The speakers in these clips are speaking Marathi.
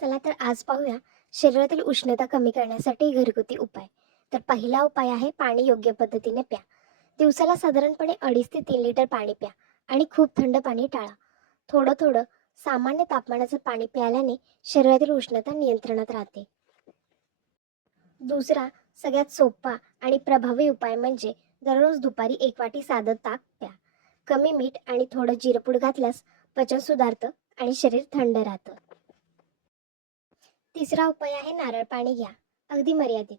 चला तर आज पाहूया. शरीरातील उष्णता कमी करण्यासाठी घरगुती उपाय. तर पहिला उपाय आहे पाणी योग्य पद्धतीने प्या. दिवसाला साधारणपणे अडीच ते तीन लिटर पाणी प्या आणि खूप थंड पाणी टाळा. थोडं थोडं सामान्य तापमानाचं पाणी प्यायल्याने शरीरातील उष्णता नियंत्रणात राहते. दुसरा सगळ्यात सोपा आणि प्रभावी उपाय म्हणजे दररोज दुपारी एक वाटी साधं ताक प्या. कमी मीठ आणि थोडं जिरपूड घातल्यास पचन सुधारतं आणि शरीर थंड राहतं. तिसरा उपाय आहे नारळ पाणी घ्या. अगदी मर्यादित.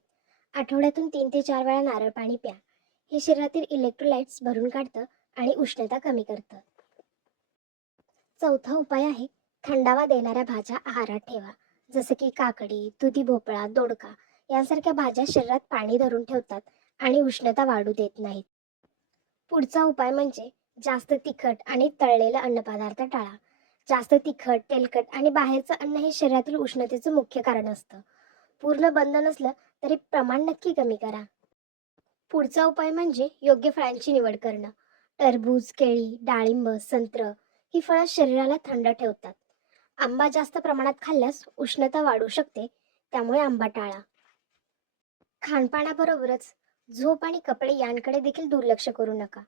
आठवड्यातून तीन ते चार वेळा नारळ पाणी प्या. हे शरीरातील इलेक्ट्रोलाइट्स भरून काढतं आणि उष्णता कमी करतं. चौथा उपाय आहे थंडावा देणाऱ्या भाज्या आहारात ठेवा. जसं की काकडी दुधी भोपळा दोडका यांसारख्या भाज्या शरीरात पाणी धरून ठेवतात आणि उष्णता वाढू देत नाहीत. पुढचा उपाय म्हणजे जास्त तिखट आणि तळलेलं अन्नपदार्थ टाळा. जास्त तिखट तेलकट आणि बाहेरचं अन्न हे शरीरातील उष्णतेचं मुख्य कारण असतं. पूर्ण बंद नसलं तरी प्रमाण नक्की कमी करा. पुढचा उपाय म्हणजे योग्य फळांची निवड करणं. टरबूज केळी डाळिंब संत्र ही फळं शरीराला थंड ठेवतात. आंबा जास्त प्रमाणात खाल्ल्यास उष्णता वाढू शकते त्यामुळे आंबा टाळा. खानपानाबरोबरच झोप आणि कपडे यांकडे देखील दुर्लक्ष करू नका.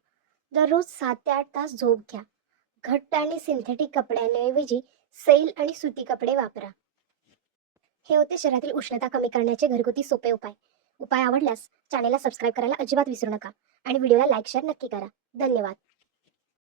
दररोज सात ते आठ तास झोप घ्या. घट्ट आणि सिंथेटिक कपड्यांऐवजी सैल आणि सुती कपडे वापरा. हे होते शहरातील उष्णता कमी करण्याचे घरगुती सोपे उपाय. उपाय आवडल्यास चॅनेलला सबस्क्राईब करायला अजिबात विसरू नका. आणि व्हिडिओला लाईक शेअर नक्की करा. धन्यवाद.